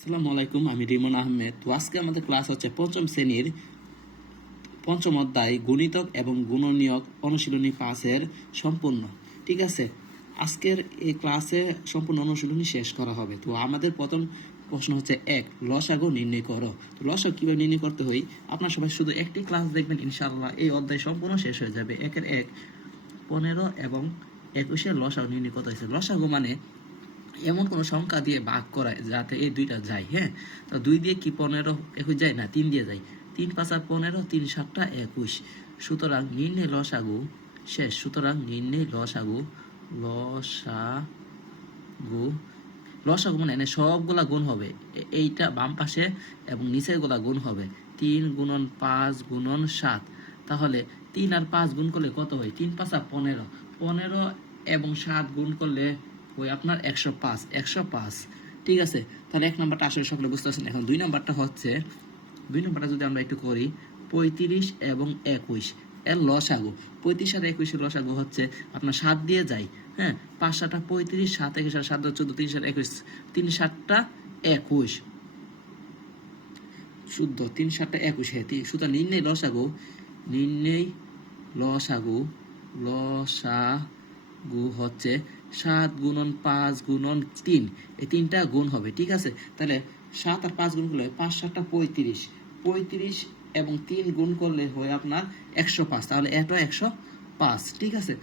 আসসালামু আলাইকুম, আমি রিমন আহমেদ। তো আজকে আমাদের ক্লাস হচ্ছে পঞ্চম শ্রেণির পঞ্চম অধ্যায় গণিতক এবং গুণনীয়ক অনুশীলনী পাঁচের সম্পূর্ণ। ঠিক আছে? আজকের এই ক্লাসে সম্পূর্ণ অনুশীলনী শেষ করা হবে। তো আমাদের প্রথম প্রশ্ন হচ্ছে এক, লসাগু নির্ণয় করো। তো লসাগু কীভাবে নির্ণয় করতে হয়? আপনার সবাই শুধু একটি ক্লাস দেখবেন, ইনশাআল্লাহ এই অধ্যায় সম্পূর্ণ শেষ হয়ে যাবে। একের এক, পনেরো এবং একুশের লসাগু নির্ণয় করতে হয়েছে। লসাগু মানে এমন কোনো সংখ্যা দিয়ে ভাগ করা যাতে এই দুইটা যায় হ্যাঁ? তো দুই দিয়ে কি পনেরো একুশ যায়? না, তিন দিয়ে যায়। তিন পাঁচা পনেরো, তিন সাতটা একুশ। সুতরাং নির্ণয় লসাগু শেষ। সুতরাং নির্ণয় লসাগু লসাগু লসাগু মানে এনে সবগুলা গুণ হবে। এইটা বাম পাশে এবং নিচেরগুলা গুণ হবে। তিন গুণন পাঁচ গুণন সাত। তাহলে তিন আর পাঁচ গুণ করলে কত হয়? তিন পাঁচা পনেরো। পনেরো এবং সাত গুণ করলে ওই আপনার একশো পাঁচ একশো পাঁচ। ঠিক আছে? তাহলে এক নাম্বারটা আসলে সকলে বুঝতে পারছেন। এখন দুই নাম্বারটা হচ্ছে, দুই নাম্বারটা যদি আমরা একটু করি, পঁয়ত্রিশ এবং একুশ। এর লসাগু, পঁয়ত্রিশ আর একুশের লসাগু হচ্ছে আপনার সাত দিয়ে যায় হ্যাঁ? পাঁচ সাতটা পঁয়ত্রিশ, সাত একুশ আর সাত চোদ্দ, তিন সাত একুশ, তিন সাতটা একুশ। শুদ্ধ, তিন সাতটা একুশ হ্যাঁ সুতরাং নির্ণয় লসাগু নির্ণয় লসাগু লসাগু হচ্ছে সাত গুণন পাঁচ গুণন তিন। এই তিনটা গুণ হবে, ঠিক আছে? তাহলে সাত আর পাঁচ গুণ করলে পাঁচ সাতটা পঁয়ত্রিশ। পঁয়ত্রিশ এবং তিন গুণ করলে হয় আপনার একশো পাঁচ। তাহলে এটা একশো পাঁচ, ঠিক আছে?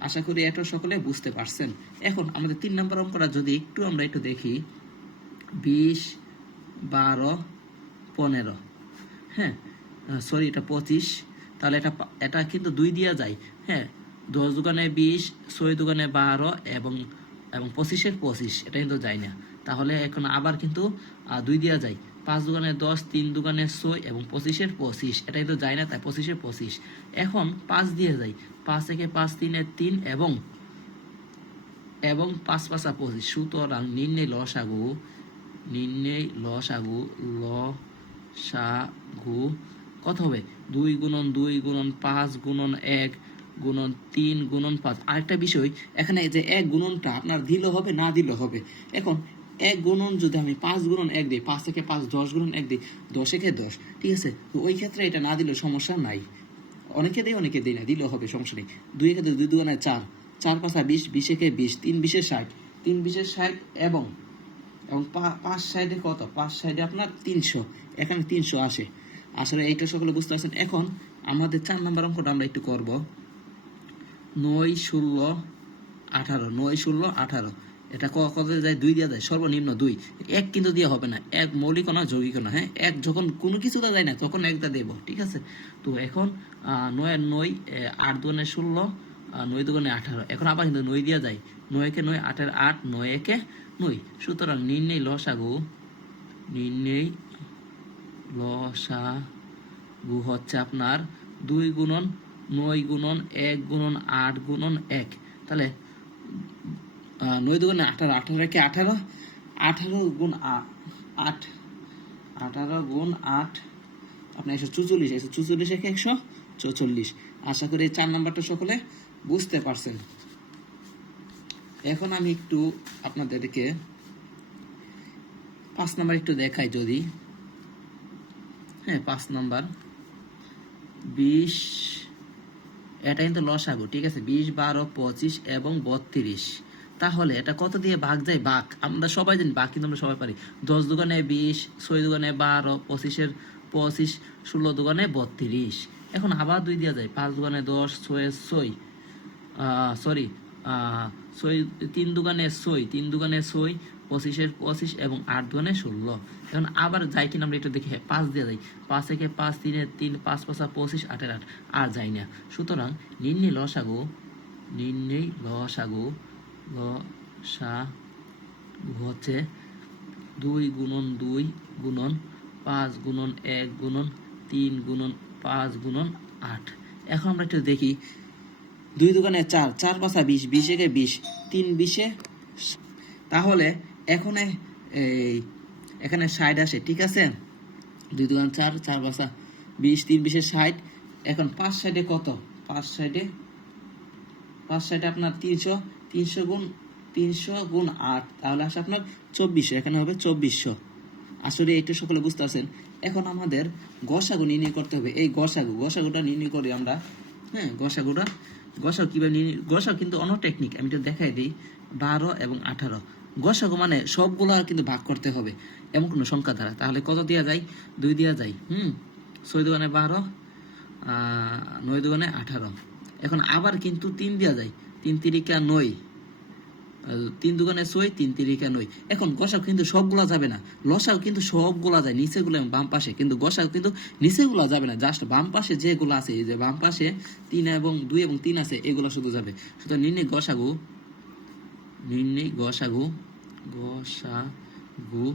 আশা করি এটা সকলে বুঝতে পারছেন। এখন আমাদের তিন নম্বর অঙ্কটা যদি একটু আমরা একটু দেখি। বিশ, বারো, পনেরো। হ্যাঁ? সরি এটা পঁচিশ। তাহলে এটা এটা কিন্তু দুই দিয়া যায়। হ্যাঁ? দশ দোকানে বিশ, ছয় দোকানে বারো এবং এবং পঁচিশের পঁচিশ এটা কিন্তু যায় না। তাহলে এখন আবার কিন্তু দুই দেওয়া যায়। পাঁচ দোকানে দশ, তিন দোকানে ছয় এবং পঁচিশের পঁচিশ এটা কিন্তু যায় না, তাই পঁচিশের পঁচিশ। এখন পাঁচ দিয়ে যায়। পাঁচ থেকে পাঁচ, তিনে তিন এবং এবং পাঁচ পাঁচা পঁচিশ। সুতরাং নির্ণয় লসাগু নির্ণয় লসাগু ল সাগু কত হবে? দুই গুণন দুই গুণন পাঁচ গুণন এক গুণন তিন, গুণন পাঁচ। আরেকটা বিষয়, এখানে যে এক গুণনটা আপনার দিলেও হবে, না দিলেও হবে। এখন, এক গুণন যদি আমি পাঁচ গুণন এক দিই, পাঁচ থেকে পাঁচ, দশ গুণন এক দিই, দশ একে দশ? ঠিক আছে? তো ওই ক্ষেত্রে এটা না দিলেও সমস্যা নাই। অনেকে দেয় অনেকে দেয় না, দিলেও হবে, সমস্যা নেই। দুই একে দুই দুগানে চার। চার পাঁচা বিশ বিশ একে বিশ, তিন বিশে ষাট। তিন বিশে ষাট এবং এবং পাঁচ সাইডে কত? পাঁচ সাইডে আপনার তিনশো। এখানে তিনশো আসে। আসলে এইটা সকলে বুঝতে পারছেন। এখন, আমাদের চার নাম্বার অঙ্কটা আমরা একটু করব। নয় ষোলো আঠারো, নয় ষোলো আঠারো। এটা কত যায়, দুই দেওয়া যায়, সর্বনিম্ন দুই। এক কিন্তু দিয়ে হবে না, এক মৌলিক না যৌগিক না হ্যাঁ? এক যখন কোনো কিছু দেওয়া যায় না, তখন একটা দেব, ঠিক আছে? তো এখন নয় নয় আট দুগুণে ষোলো নয় দুগুণে আঠারো। এখন আবার কিন্তু নয় দেওয়া যায়, নয় একে নয়, আটের আট, নয় একে নয়। সুতরাং নির্ণয় লসাগু নির্ণয় লসাগু হচ্ছে আপনার দুই গুণন নয় গুণন এক গুণন আট গুণন এক। তাহলে নয় দুগুণে আঠারো আঠারো একে আঠারো আঠারো গুণ আট আঠারো গুণ আট, আপনার একশো চুচল্লিশ একশো চুচল্লিশ একে একশো চৌচল্লিশ। আশা করি চার নাম্বারটা সকলে বুঝতে পারছেন। এখন আমি একটু আপনাদেরকে পাঁচ নাম্বার একটু দেখাই যদি। হ্যাঁ পাঁচ নাম্বার। বিশ এটা কিন্তু লসাগু, ঠিক আছে? বিশ, বারো, পঁচিশ এবং বত্রিশ। তাহলে এটা কত দিয়ে ভাগ যায়? ভাগ আমরা সবাই জানি ভাগ কিন্তু আমরা সবাই পারি। দশ দোকানে বিশ, ছয় দোকানে বারো, পঁচিশের পঁচিশ, ষোলো দোকানে বত্রিশ। এখন আবার দুই দেওয়া যায়। পাঁচ দোকানে দশ, ছয় ছয় সরি ছয়, তিন দোকানে ছয়, তিন দোকানে ছয় পঁচিশের পঁচিশ এবং আট দোকানে ষোলো। এখন আবার যাই কিনা আমরা একটু দেখি পাঁচ দিয়ে যাই। পাঁচ থেকে পাঁচ, তিনে তিন, পাঁচ পাঁচা পঁচিশ, আটের আট। আর যাই না। সুতরাং নির্ণয় লসাগু নির্ণয় লসাগু লসাগু হচ্ছে দুই গুণন দুই গুণন পাঁচ গুণন এক গুণন তিন গুণন পাঁচ গুণন আট। এখন আমরা একটু দেখি। দুই দোকানে চার চার পাঁচা বিশ বিশ একে বিশ, তিন বিশে তাহলে এখানে এই, এখানে ষাট আসে, ঠিক আছে? দুই দোকান চার চার পাঁচা বিশ, তিন বিশে ষাট। এখন পাঁচ সাইডে কত? পাঁচ সাইডে পাঁচ সাইডে আপনার তিনশো তিনশো গুণ তিনশো গুণ আট। তাহলে আসে আপনার চব্বিশশো, এখানে হবে চব্বিশশো। আসলে এটা সকলে বুঝতে পারছেন। এখন আমাদের গসাগু নির্ণয় করতে হবে। এই গসাগু, গসাগুটা নির্ণয় করি আমরা। হ্যাঁ গসাগুটা, গসাগু কীভাবে নির্ণয় গসাগু কিন্তু অন্য টেকনিক আমি তো দেখাই দিই। বারো এবং আঠারো। গসাগু মানে সবগুলা কিন্তু ভাগ করতে হবে। এমন কোনো সংখ্যা দ্বারা। তাহলে কত দেওয়া যায়? দুই দেওয়া যায়। হুম? ছয় দোকানে বারো নয় দোকানে আঠারো। এখন আবার কিন্তু তিন দেওয়া যায়। তিন তিরিকা নয়। তিন দোকানে ছয়, তিন তিরিকা নয়। এখন গসাও কিন্তু সবগুলা যাবে না। লসাও কিন্তু সবগুলা যায় নিচেগুলো বাম পাশে। কিন্তু গসাও কিন্তু নিচেগুলো যাবে না। জাস্ট বাম পাশে যেগুলো আছে, এই যে বাম পাশে তিন এবং দুই এবং তিন আছে, এগুলো শুধু যাবে। সুতরাং নির্ণয় গসাগু নির্ণয় গসাগু গসাগু,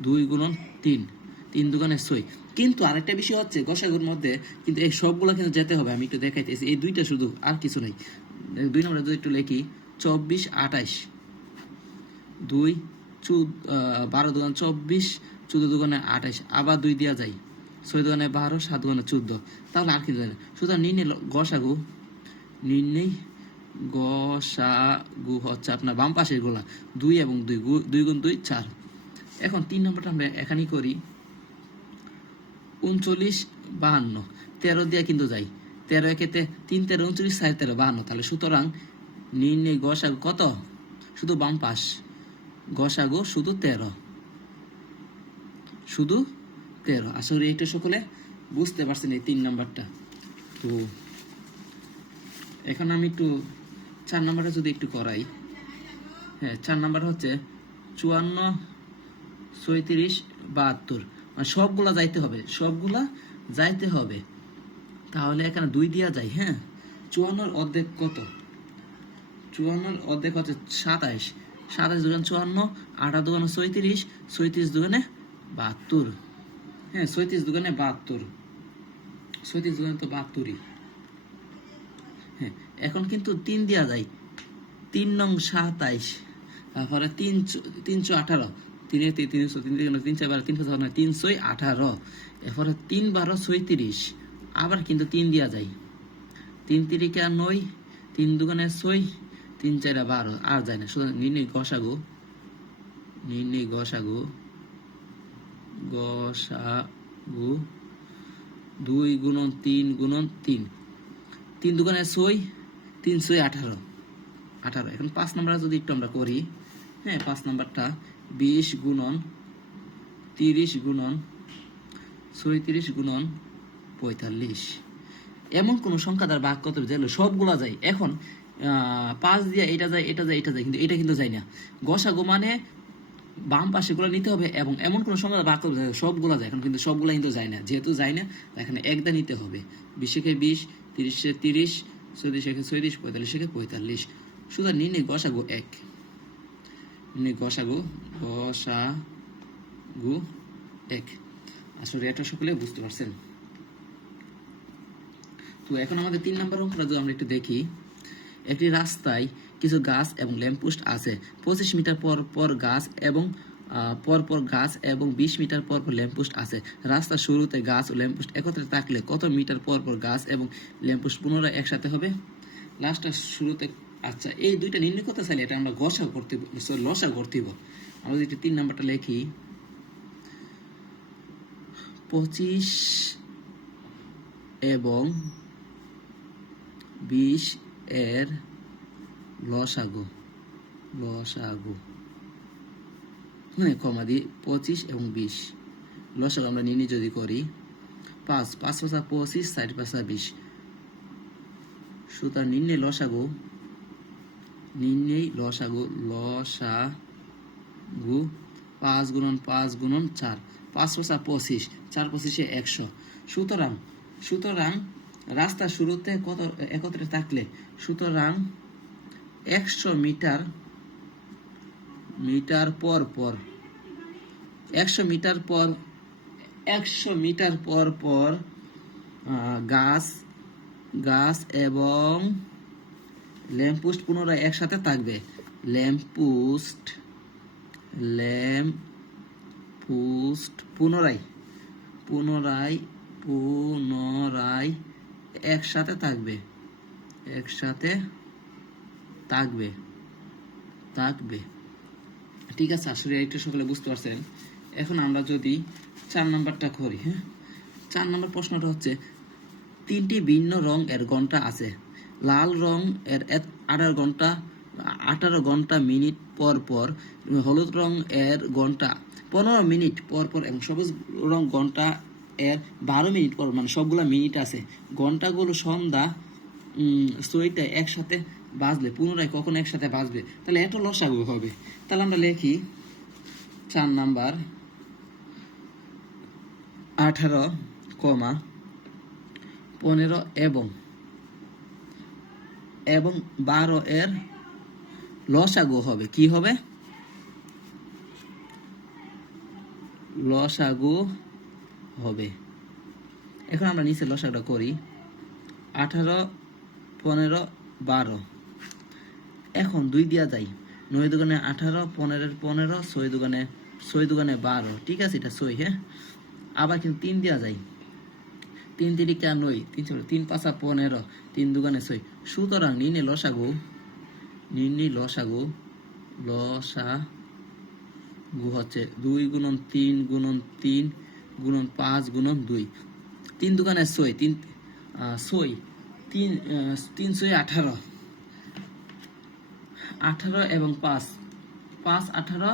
দুই গুণন তিন। তিন দোকানে ছয়। কিন্তু আরেকটা বিষয় হচ্ছে, গসাগুর মধ্যে কিন্তু এই সবগুলো কিন্তু যেতে হবে, আমি একটু দেখাইতেছি। এই দুইটা শুধু, আর কিছু নাই। দুই নম্বরে যদি একটু লিখি, চব্বিশ, আঠাইশ। দুই, চৌদ বারো দোকান চব্বিশ, চোদ্দ দোকানে আঠাইশ। আবার দুই দেওয়া যায় ছয় দোকানে বারো, সাত দোকানে চোদ্দ। তাহলে আর না সুতরাং নির্ণয় গসাগু, নির্ণয় গসাগু হচ্ছে আপনার বাম পাশের গোলা, দুই এবং দুই গু- দুই গুণ দুই, চার। এখন তিন নম্বরটা আমরা এখানেই করি। উনচল্লিশ, বাহান্ন। তেরো দিয়ে কিন্তু যাই। তেরো একেতে তিন, তেরো, উনচল্লিশ সাড়ে তেরো, বাহান্ন। তাহলে সুতরাং নির্ণয় গসাগু কত? শুধু বাম পাশ। গসাগু শুধু তেরো। শুধু তেরো। আসলে এইটা সকলে বুঝতে পারছেন এই তিন নাম্বারটা। তো এখন আমি একটু চার নাম্বারটা যদি একটু করাই। হ্যাঁ চার নাম্বার হচ্ছে চুয়ান্ন, ছয়ত্রিশ, বাহাত্তর। মানে সবগুলা যাইতে হবে, সবগুলা যাইতে হবে। তাহলে এখানে দুই দিয়া যায় হ্যাঁ? চুয়ান্নর অর্ধেক কত? চুয়ান্নর অর্ধেক হচ্ছে সাতাইশ। সাতাইশ দোকান চুয়ান্ন, আঠারো দোকানে ছয়ত্রিশ ছয়ত্রিশ দোকানে বাহাত্তর। হ্যাঁ ছয়ত্রিশ দোকানে বাহাত্তর। ছয়ত্রিশ দোকানে তো বাহাত্তরই। এখন কিন্তু তিন দেওয়া যায়। তিন নং সাতাইশ। তারপরে তিন তিনশো আঠারো। তিনে তিনশো তিন তিন চার বারো তিনশো নয় তিনশোই আঠারো। এরপরে তিন বারো ছয়ত্রিশ আবার কিন্তু তিন দেওয়া যায়। তিন তিরিকা নয়, তিন দোকানে ছয়, তিন চারা বারো। আর যায় না। শুধু নির্ণয় গসাগু নির্ণয় গসাগু গসাগু দুই গুণন তিন গুণন তিন। তিন দোকানে ছয় তিন ছয় আঠারো। আঠারো। এখন পাঁচ নাম্বার যদি একটু আমরা করি হ্যাঁ পাঁচ নাম্বারটা বিশ গুণন তিরিশ গুণন ছয়ত্রিশ গুণন পঁয়তাল্লিশ। এমন কোন সংখ্যা দ্বারা ভাগ করতে হবে যেগুলো সবগুলা যায়। এখন পাঁচ দিয়ে এটা যায় এটা যায় এটা যায়, কিন্তু এটা কিন্তু যায় না। গসাগু মানে বাম পাশে গুলো নিতে হবে এবং এমন কোন সংখ্যা ভাগ করতে হবে সবগুলা যায়। এখন কিন্তু সবগুলা কিন্তু যায় না। যেহেতু যায় না এখানে একদা নিতে হবে। বিশেকে বিশ, তিরিশে তিরিশ চল্লিশে ছয়ত্রিশ পঁয়তাল্লিশে পঁয়তাল্লিশ। শুধু নির্ণয় গসাগু এক। নির্ণয় গসাগু গসাগু এক। আসলে এটা সকলে বুঝতে পারছেন। তো এখন আমাদের তিন নম্বর অঙ্কটা যদি আমরা একটু দেখি, একটি রাস্তায় কিছু গাছ এবং ল্যাম্পপোস্ট আছে। পঁচিশ মিটার পর পর গাছ এবং আহ, পর পর গাছ এবং বিশ মিটার পর পর ল্যাম্পপোস্ট আছে। রাস্তার শুরুতে গাছ ও ল্যাম্পপোস্ট একত্রে থাকলে কত মিটার পর পর গাছ এবং ল্যাম্পপোস্ট পুনরায় একসাথে হবে? লাস্টটা শুরুতে আচ্ছা এই দুইটা নির্ণয় করতে চাইলে এটা আমরা গসা করতে লসা করতে হইব। আমরা যদি তিন নাম্বারটা লিখি পঁচিশ এবং বিশ এর লসাগু লসাগু। হ্যাঁ কমা দিই পঁচিশ এবং বিশ। লসাগু আমরা নির্ণয় যদি করি, পাঁচ পাঁচ পাঁচা পঁচিশ, ষাট পাঁচা বিশ। সুতরাং নির্ণয় লসাগু নির্ণয় লসাগু লসাগু পাঁচ গুণন পাঁচ গুণন চার। পাঁচ পাঁচা পঁচিশ, চার পঁচিশে একশো। সুতরাং সুতরাং রাস্তা শুরুতে কত, একত্রে থাকলে? সুতরাং একশো মিটার মিটার পর পর, একশো মিটার পর, একশো মিটার পর পর গাছ গাছ এবং ল্যাম্পপোস্ট পুনরায় একসাথে থাকবে। ল্যাম্পপোস্ট ল্যাম্পপোস্ট পুনরায় পুনরায় পুনরায় একসাথে থাকবে একসাথে থাকবে থাকবে। ঠিক আছে আসলে একটু সকলে বুঝতে পারছেন। এখন আমরা যদি চার নাম্বারটা করি হ্যাঁ? চার নম্বর প্রশ্নটা হচ্ছে তিনটি ভিন্ন রং এর ঘণ্টা আছে। লাল রং এর আঠারো ঘণ্টা আঠারো ঘণ্টা মিনিট পর পর হলুদ রং এর ঘণ্টা পনেরো মিনিট পর পর এবং সবুজ রং ঘণ্টা এর বারো মিনিট পর মানে সবগুলা মিনিট আছে। ঘন্টাগুলো সন্ধ্যা উম, ছয়টা একসাথে বাজবে পুনরায় কখন একসাথে বাজবে তাহলে এত লসাগু হবে। তাহলে আমরা লিখি চার নাম্বার আঠারো কমা পনেরো এবং এবং বারো এর লসাগু হবে। কি হবে? লসাগু হবে। এখন আমরা নিচে লসাগুটা করি। আঠারো, পনেরো, বারো। এখন দুই দিয়া যাই। নয় দোকানে আঠারো পনেরোর পনেরো, ছয় দোকানে ছয় দোকানে বারো। ঠিক আছে, এটা ছয় হ্যাঁ? আবার কিন্তু তিন দেওয়া যায় তিন তিরিকা নয়, তিন তিন পাঁচা পনেরো, তিন দোকানে ছয়। সুতরাং নিনে লসাগু নির্নি লসাগু লসা গু। হচ্ছে দুই গুণন তিন গুণন তিন গুণন পাঁচ গুণন দুই। তিন দোকানে ছয়, তিন ছয়, তিন তিন ছয় আঠারো। আঠারো এবং পাঁচ। পাঁচ আঠারো,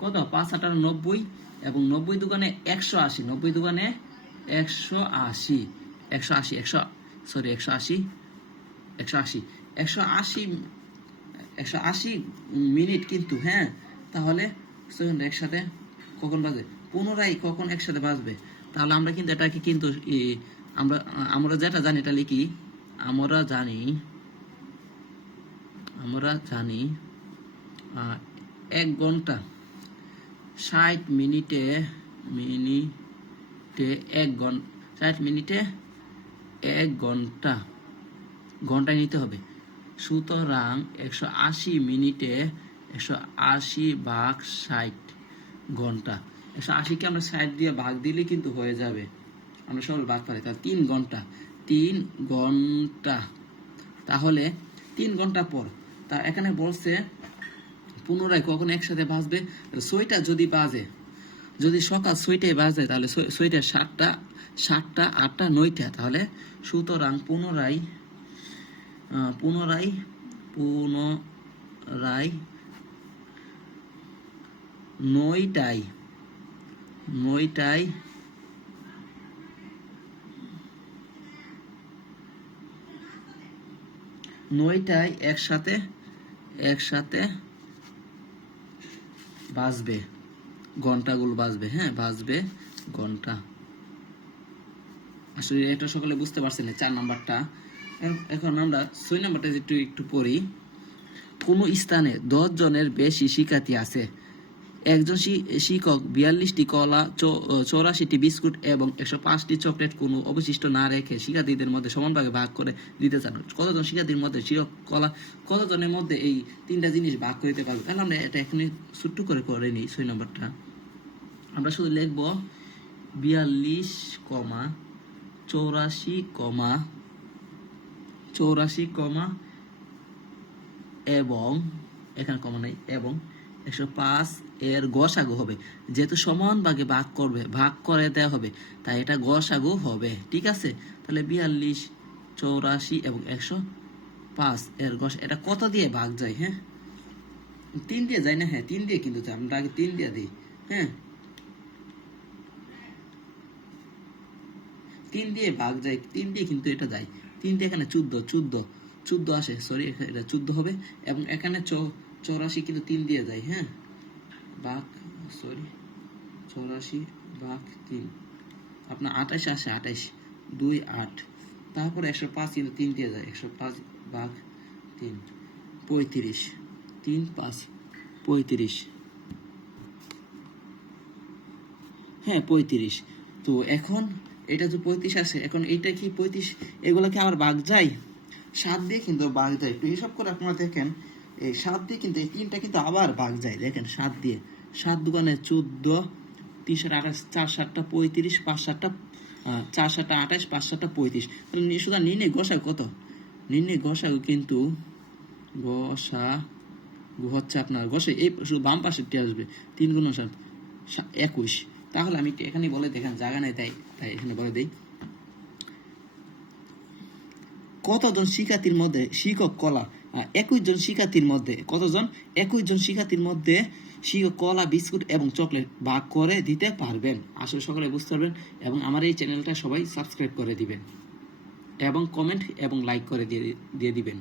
কত? পাঁচ আঠারো নব্বই এবং নব্বই দোকানে একশো আশি। নব্বই দোকানে একশো আশি। একশো আশি, একশো সরি একশো আশি একশো আশি। একশো আশি একশো আশি মিনিট কিন্তু হ্যাঁ? তাহলে একসাথে কখন বাজবে পুনরায় কখন একসাথে বাজবে? তাহলে আমরা কিন্তু এটাকে কিন্তু আমরা আমরা যেটা জানি এটা লিখি, আমরা জানি আমরা জানি এক ঘণ্টা, ষাট মিনিটে মিনিটে এক ঘণ্টা ষাট মিনিটে এক ঘণ্টা, ঘন্টায় নিতে হবে। সুতরাং একশো আশি মিনিটে একশো আশি ভাগ ষাট ঘণ্টা। একশো আশিকে আমরা ষাট দিয়ে ভাগ দিলে কিন্তু হয়ে যাবে। আমরা সবাই ভাগ পারি। তাহলে তিন ঘণ্টা তিন ঘণ্টা। তাহলে তিন ঘণ্টা পর তা এখানে বলছে, পুনরায় কখন একসাথে বাজবে? ছয়টা যদি বাজে, যদি সকাল ছয়টায় বাজে, তাহলে ছয়- ছয়টা সাতটা সাতটা, আটটা, নয়টা, তাহলে সুতরাং পুনরায় পুনরায় পুনরায় নয়টায় নয়টায় নয়টায় একসাথে একসাথে বাজবে ঘন্টাগুলো বাজবে হ্যাঁ বাজবে ঘণ্টা। আসলে এটা সকলে বুঝতে পারছেন না, চার নাম্বারটা। এখন আমরা ছয় নাম্বারটা একটু একটু পড়ি। কোনো স্থানে দশ জনের বেশি শিক্ষার্থী আছে। একজন শিক্ষক, বিয়াল্লিশটি কলা চৌরাশিটি বিস্কুট এবং একশো পাঁচটি চকলেট কোনো অবশিষ্ট না রেখে শিক্ষার্থীদের মধ্যে সমানভাবে ভাগ করে দিতে চান। কতজন শিক্ষার্থীর মধ্যে কলা, কতজনের মধ্যে এই তিনটা জিনিস ভাগ করে দিতে পারবে? তাহলে আমরা এটা এখনই ছোট্ট করে করে নিই, ছয় নম্বরটা। আমরা শুধু লিখব বিয়াল্লিশ কমা চৌরাশি কমা চৌরাশি কমা এবং, এখানে কমা নাই, এবং একশো পাঁচ এর গসাগু হবে। যেহেতু সমান ভাগে ভাগ করবে, ভাগ করে দেওয়া হবে, তাই এটা গসাগু হবে। ঠিক আছে? তাহলে বিয়াল্লিশ, চৌরাশি এবং একশো পাঁচ এর গস এটা কত দিয়ে ভাগ যায় হ্যাঁ? তিন দিয়ে যায় না হ্যাঁ তিন দিয়ে কিন্তু আমরা আগে তিন দিয়ে দিই হ্যাঁ? তিন দিয়ে ভাগ যায়, তিন দিয়ে কিন্তু এটা যায়। তিন দিয়ে এখানে চোদ্দ চোদ্দ চোদ্দ আসে সরি এটা চোদ্দ হবে। এবং এখানে চৌ- চৌরাশি কিন্তু তিন দিয়ে যায় হ্যাঁ? বাঘ সরি চৌরাশি, বাঘ, তিন। আপনার আঠাশ আসে, আঠাশ, দুই, আট। তারপরে একশো পাঁচ কিন্তু তিন দিয়ে যায়, একশো পাঁচ, বাঘ, তিন, পঁয়ত্রিশ। তিন, পাঁচ, পঁয়ত্রিশ। হ্যাঁ পঁয়ত্রিশ। তো এখন এটা যে পঁয়ত্রিশ আছে এখন এইটা কি পঁয়ত্রিশ? এগুলো কি আবার বাঘ যায়? সাত দিয়ে কিন্তু বাঘ যায়। একটু হিসাব করে আপনারা দেখেন এই সাত দিয়ে কিন্তু, এই তিনটা কিন্তু আবার বাঘ যায়, দেখেন সাত দিয়ে। সাত দোকানে চোদ্দ তিন সাত আঠাশ চার সাতটা পঁয়ত্রিশ পাঁচ সাতটা চার সাতটা আঠাশ পাঁচ সাতটা পঁয়ত্রিশ। তাহলে সুতরাং নির্ণয় গসাগু কত? নির্ণয় গসাগু কিন্তু, গসা হচ্ছে আপনার গসে এই শুধু বাম পাশেরটি আসবে, তিন গুণ সাত একুশ। তাহলে আমি এখানে বলে দেখেন, জায়গা নেই, তাই তাই এখানে বলে দেই। কতজন শিক্ষার্থীর মধ্যে শিক্ষক কলা একুশ জন শিক্ষার্থীর মধ্যে, কতজন? একুশ জন শিক্ষার্থীর মধ্যে কলা, বিস্কুট এবং চকলেট ভাগ করে দিতে পারবেন। আসলে সকলে বুঝতে পারবেন এবং আমার এই চ্যানেলটা সবাই সাবস্ক্রাইব করে দিবেন এবং কমেন্ট এবং লাইক করে দিয়ে দিয়ে দিবেন।